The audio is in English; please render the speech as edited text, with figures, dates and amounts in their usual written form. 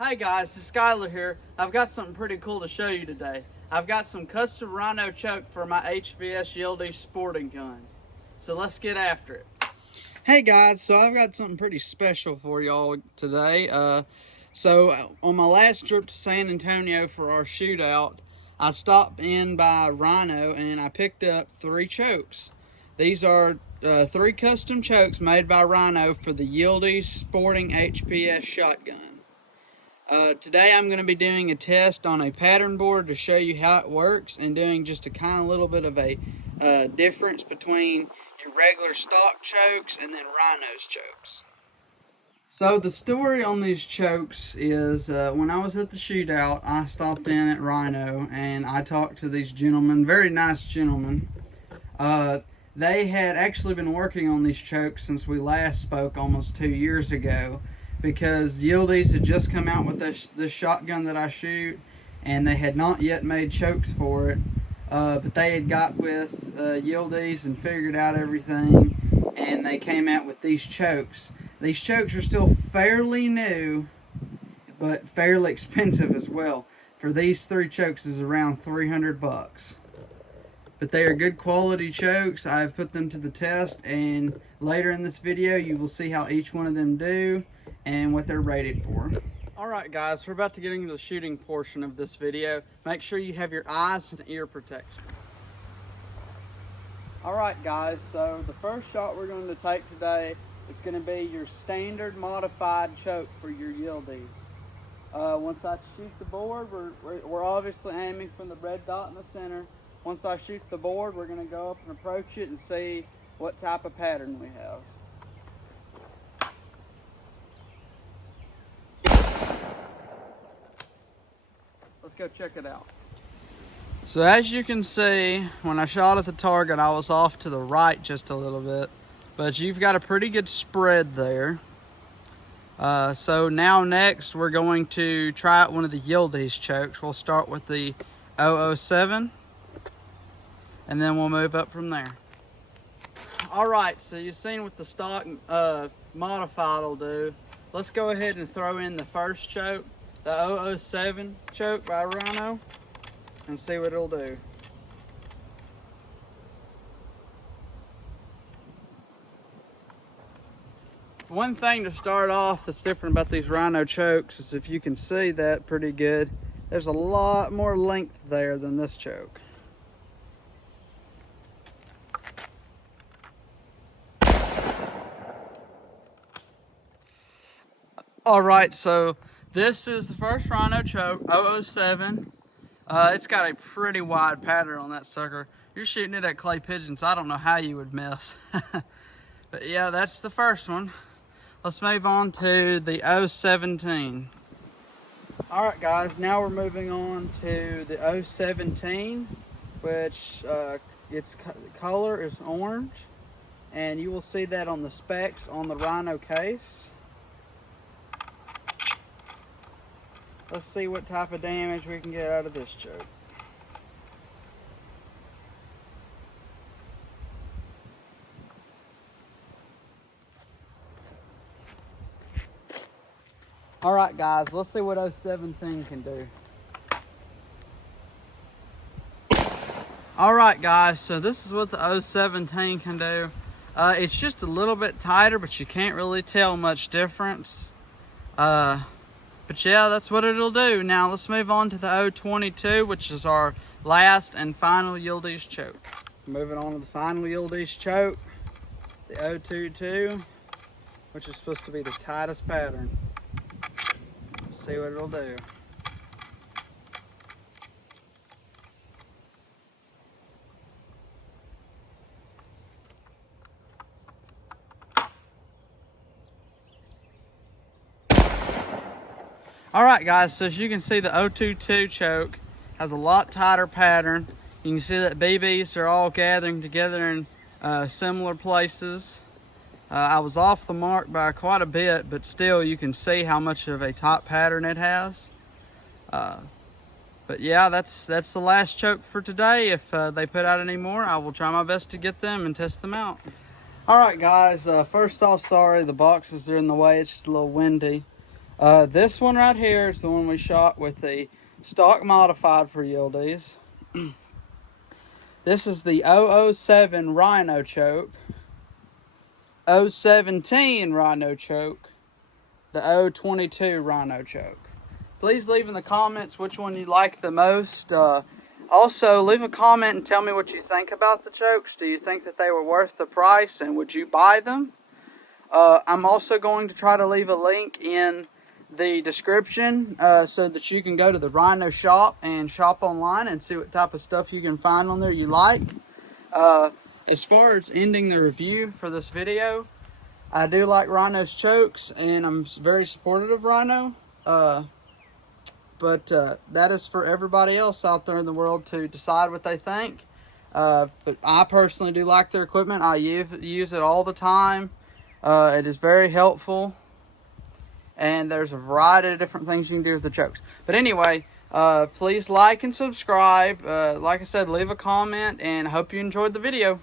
Hey guys, it's Skylar here. I've got something pretty cool to show you today. I've got some custom Rhino choke for my HBS YILDIZ sporting gun. So let's get after it. Hey guys, so I've got something pretty special for y'all today. On my last trip to San Antonio for our shootout, I stopped in by Rhino and I picked up 3 chokes. These are 3 custom chokes made by Rhino for the YILDIZ Sporting HPS shotgun. Today I'm going to be doing a test on a pattern board to show you how it works and doing just a kind of little bit of a difference between your regular stock chokes and then Rhino's chokes. So the story on these chokes is when I was at the shootout, I stopped in at Rhino and I talked to these gentlemen, very nice gentlemen. They had actually been working on these chokes since we last spoke almost 2 years ago, because YILDIZ had just come out with this shotgun that I shoot, and they had not yet made chokes for it, but they had got with YILDIZ and figured out everything, and they came out with these chokes. These chokes are still fairly new, but fairly expensive as well. For these 3 chokes is around $300. But they are good quality chokes. I've put them to the test, and later in this video you will see how each one of them do and what they're rated for. Alright guys, we're about to get into the shooting portion of this video. Make sure you have your eyes and ear protection. Alright guys, so the first shot we're going to take today is going to be your standard modified choke for your YILDIZ. Once I shoot the board, we're obviously aiming from the red dot in the center. Once I shoot the board, we're going to go up and approach it and see what type of pattern we have. Let's go check it out. So as you can see, when I shot at the target, I was off to the right just a little bit, but you've got a pretty good spread there. So now next we're going to try out one of the YILDIZ chokes. We'll start with the 007. And then we'll move up from there. Alright, so you've seen what the stock modified will do. Let's go ahead and throw in the first choke, the 007 choke by Rhino, and see what it'll do. One thing to start off that's different about these Rhino chokes is, if you can see that pretty good, there's a lot more length there than this choke. Alright, so this is the first Rhino choke, 007. It's got a pretty wide pattern on that sucker. You're shooting it at clay pigeons, I don't know how you would miss. But yeah, that's the first one. Let's move on to the 017. Alright guys, now we're moving on to the 017, which its color is orange. And you will see that on the specs on the Rhino case. Let's see what type of damage we can get out of this choke. Alright guys, let's see what 017 can do. Alright guys, so this is what the 017 can do. It's just a little bit tighter, but you can't really tell much difference. But yeah, that's what it'll do. Now let's move on to the 022, which is our last and final YILDIZ choke. Moving on to the final YILDIZ choke, the 022, which is supposed to be the tightest pattern. Let's see what it'll do. Alright guys, so as you can see, the 022 choke has a lot tighter pattern. You can see that BBs are all gathering together in similar places. I was off the mark by quite a bit, but still you can see how much of a tight pattern it has. But yeah, that's the last choke for today. If they put out any more, I will try my best to get them and test them out. Alright guys, first off, sorry the boxes are in the way, it's just a little windy. This one right here is the one we shot with the stock modified for YILDIZ. This is the 007 Rhino choke, 017 Rhino choke, the 022 Rhino choke. Please leave in the comments which one you like the most. Also, leave a comment and tell me what you think about the chokes. Do you think that they were worth the price, and would you buy them? I'm also going to try to leave a link in the description so that you can go to the Rhino shop and shop online and see what type of stuff you can find on there you like. As far as ending the review for this video, I do like Rhino's chokes, and I'm very supportive of Rhino. But that is for everybody else out there in the world to decide what they think. But I personally do like their equipment. I use it all the time. It is very helpful. And there's a variety of different things you can do with the chokes. But anyway, please like and subscribe. Like I said, leave a comment, and I hope you enjoyed the video.